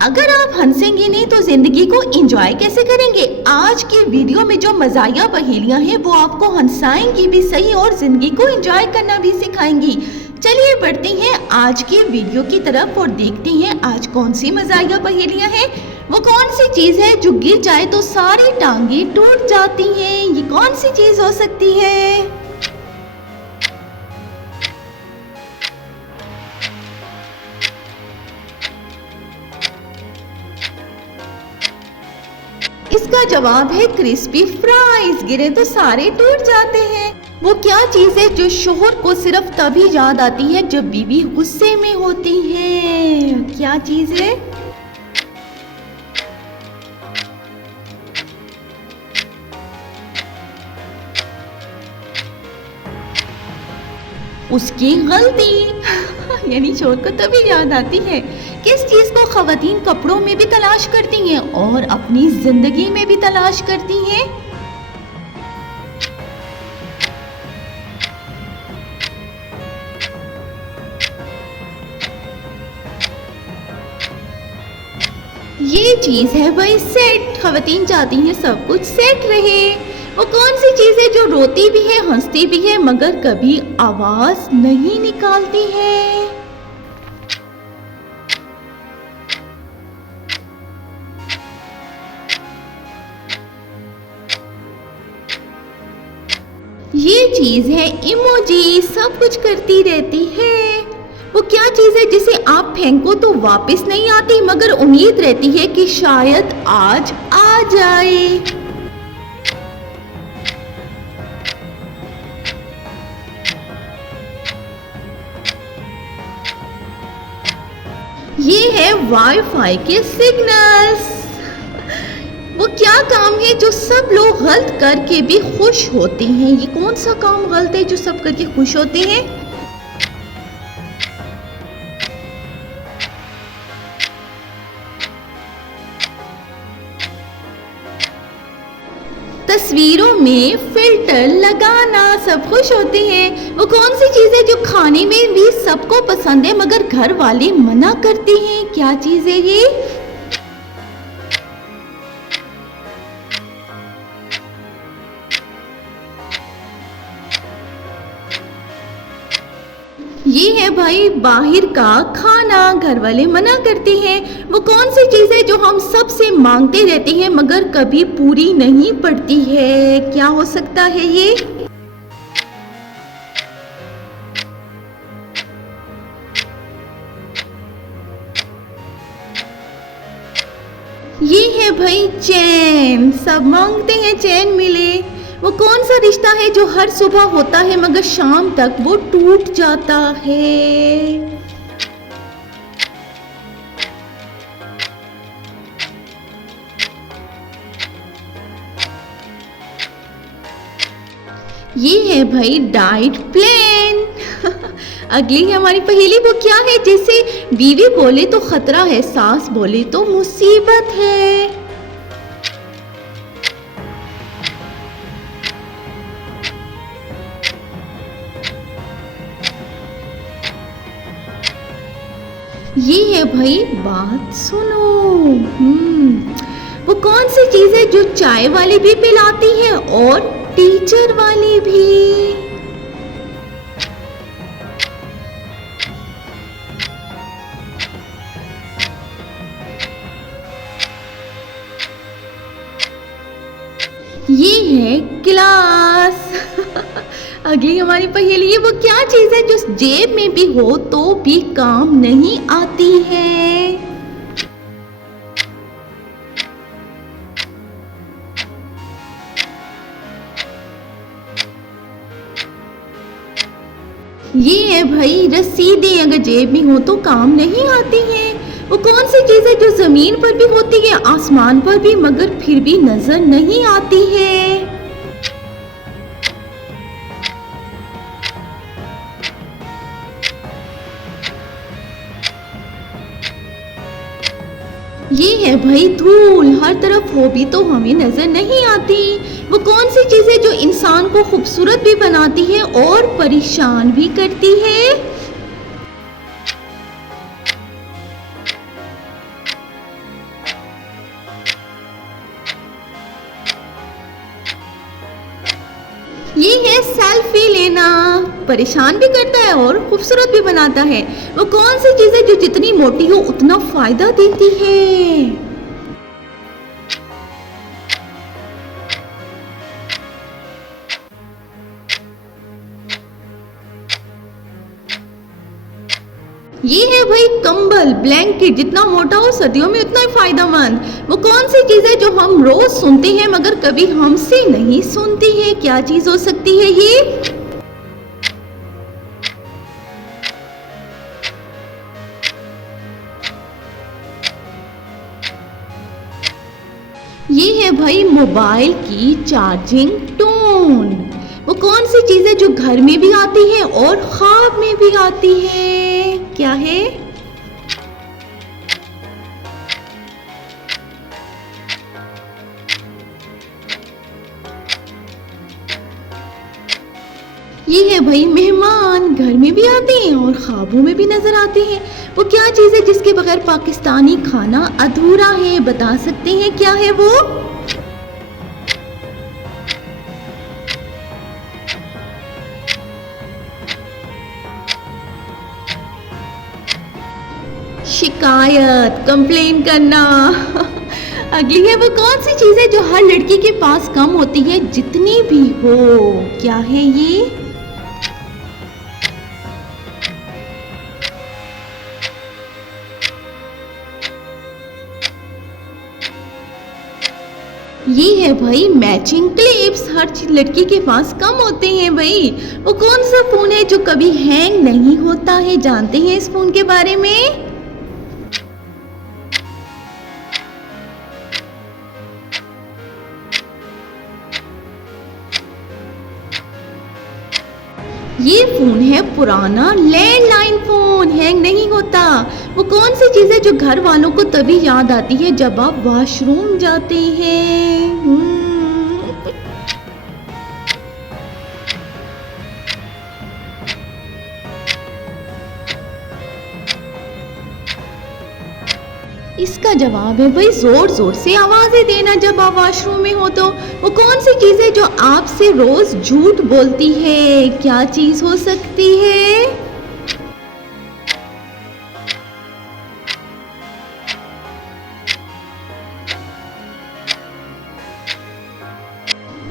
अगर आप हंसेंगे नहीं तो जिंदगी को एंजॉय कैसे करेंगे। आज की वीडियो में जो मजाया पहेलियां हैं वो आपको हंसाएंगी भी सही और जिंदगी को एंजॉय करना भी सिखाएंगी। चलिए बढ़ते हैं आज की वीडियो की तरफ और देखते हैं आज कौन सी मजाया पहेलियां हैं। वो कौन सी चीज है जो गिर जाए तो सारी टांगे टूट जाती हैं। ये कौन सी चीज हो सकती है। इसका जवाब है क्रिस्पी फ्राइज। गिरे तो सारे टूट जाते हैं। वो क्या चीज है जो शोहर को सिर्फ तभी याद आती है जब बीवी गुस्से में होती है। क्या चीज है। उसकी गलती यानी शोहर को तभी याद आती है। किस चीज को खवातीन कपड़ों में भी तलाश करती हैं और अपनी जिंदगी में भी तलाश करती हैं। ये चीज है भाई सेट। खवातीन चाहती हैं सब कुछ सेट रहे। वो कौन सी चीज है जो रोती भी है हंसती भी है मगर कभी आवाज नहीं निकालती है। ये चीज है इमोजी। सब कुछ करती रहती है। वो क्या चीज है जिसे आप फेंको तो वापस नहीं आती मगर उम्मीद रहती है कि शायद आज आ जाए। ये है वाईफाई के सिग्नल्स। वो क्या काम है जो सब लोग गलत करके भी खुश होते हैं। ये कौन सा काम गलत है जो सब करके खुश होते हैं। तस्वीरों में फिल्टर लगाना सब खुश होते हैं। वो कौन सी चीज है जो खाने में भी सबको पसंद है मगर घर वाले मना करते हैं। क्या चीज है ये। ये है भाई बाहर का खाना। घर वाले मना करते हैं। वो कौन सी चीज है जो हम सबसे मांगते रहते हैं मगर कभी पूरी नहीं पड़ती है। क्या हो सकता है ये। ये है भाई चैन। सब मांगते हैं चैन मिले। वो कौन सा रिश्ता है जो हर सुबह होता है मगर शाम तक वो टूट जाता है। ये है भाई डाइट प्लान। अगली हमारी पहेली वो क्या है जैसे बीवी बोले तो खतरा है सास बोले तो मुसीबत है। ये है भाई बात सुनो। वो कौन सी चीज है जो चाय वाली भी पिलाती है और टीचर वाली भी। ये है क्लास। अगली हमारी पहेली है वो क्या चीज है जो जेब में भी हो तो भी काम नहीं आती है। ये है भाई रसीदें। अगर जेब में हो तो काम नहीं आती हैं। वो कौन सी चीज है जो जमीन पर भी होती है आसमान पर भी मगर फिर भी नजर नहीं आती है। ये है भाई धूल। हर तरफ हो भी तो हमें नजर नहीं आती। वो कौन सी चीज है जो इंसान को खूबसूरत भी बनाती है और परेशान भी करती है। है सेल्फी लेना, परेशान भी करता है और खूबसूरत भी बनाता है। वो कौन सी चीज है जो जितनी मोटी हो उतना फायदा देती है? ये है भाई कंबल, ब्लैंकेट, जितना मोटा हो सर्दियों में उतना ही फायदेमंद। वो कौन सी चीज है जो हम रोज सुनते हैं मगर कभी हमसे नहीं सुनती है? क्या चीज हो सकती है ये? ये है भाई मोबाइल की चार्जिंग टोन। वो कौन सी चीज है जो घर में भी आती है और ख्वाब में भी आती है? क्या है? ये है भाई मेहमान, घर में भी आते हैं और ख्वाबों में भी नजर आते हैं। वो क्या चीज है जिसके बगैर पाकिस्तानी खाना अधूरा है? बता सकते हैं क्या है वो? शिकायत, कंप्लेन करना। अगली है, वो कौन सी चीज है जो हर लड़की के पास कम होती है जितनी भी हो? क्या है ये? ये है भाई मैचिंग क्लिप्स, हर लड़की के पास कम होते हैं भाई। वो कौन सा फोन है जो कभी हैंग नहीं होता है? जानते हैं इस फोन के बारे में? ये फोन है पुराना लैंडलाइन फोन, हैंग नहीं होता। वो कौन सी चीज है जो घर वालों को तभी याद आती है जब आप वॉशरूम जाते हैं? इसका जवाब है भाई जोर जोर से आवाजें देना जब आप वॉशरूम में हो तो। वो कौन सी चीज है जो आपसे रोज झूठ बोलती है? क्या चीज हो सकती है?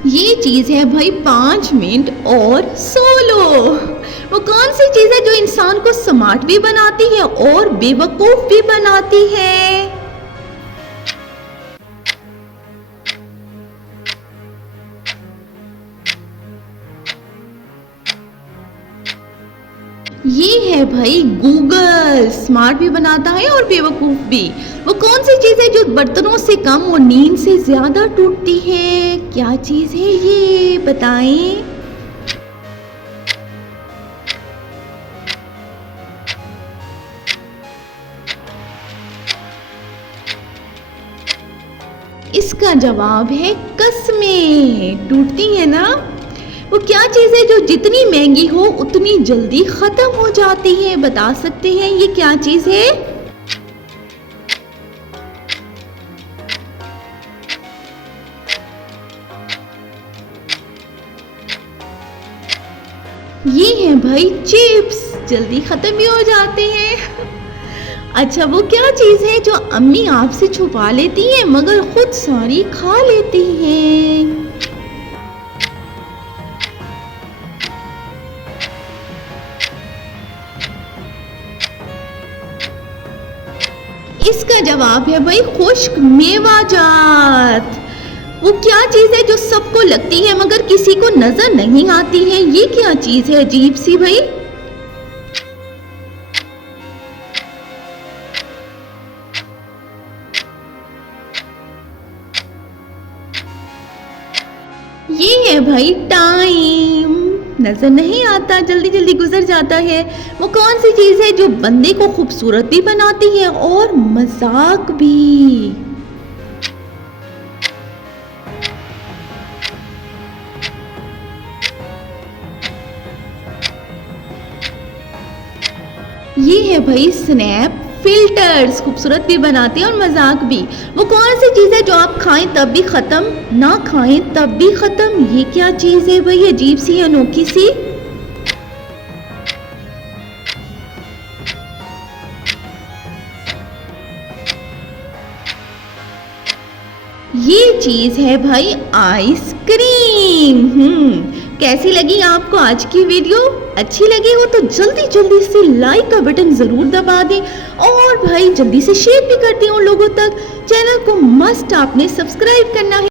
ये चीज है भाई 5 मिनट और सोलो। वो कौन सी चीज है जो इंसान को स्मार्ट भी बनाती है और बेवकूफ भी बनाती है? ये है भाई गूगल, स्मार्ट भी बनाता है और बेवकूफ भी। वो कौन सी चीज है जो बर्तनों से कम और नींद से ज्यादा टूटती है? क्या चीज है ये? बताएं। इसका जवाब है कस्में, टूटती है ना। वो क्या चीज है जो जितनी महंगी हो उतनी जल्दी खत्म हो जाती है? बता सकते हैं ये क्या चीज है? ये है भाई चिप्स, जल्दी खत्म भी हो जाते हैं। अच्छा, वो क्या चीज है जो अम्मी आपसे छुपा लेती हैं मगर खुद सारी खा लेती हैं? इसका जवाब है भाई खुश्क मेवाजात। वो क्या चीज है जो सबको लगती है मगर किसी को नजर नहीं आती है? ये क्या चीज है अजीब सी भाई? ये है भाई टाइम, नजर नहीं आता, जल्दी जल्दी गुजर जाता है। वो कौन सी चीज है जो बंदे को खूबसूरत भी बनाती है और मजाक भी? ये है भाई स्नैप फिल्टर्स खूबसूरत भी बनाते हैं और मजाक भी। वो कौन सी चीज़ है जो आप खाएं तब भी ख़त्म, ना खाएं तब भी ख़त्म? ये क्या चीज़ है भाई, अजीब सी अनोखी सी? ये चीज़ है भाई आइसक्रीम। कैसी लगी आपको आज की वीडियो? अच्छी लगी हो तो जल्दी जल्दी से लाइक का बटन ज़रूर दबा दें और भाई जल्दी से शेयर भी कर दें उन लोगों तक। चैनल को मस्ट आपने सब्सक्राइब करना है।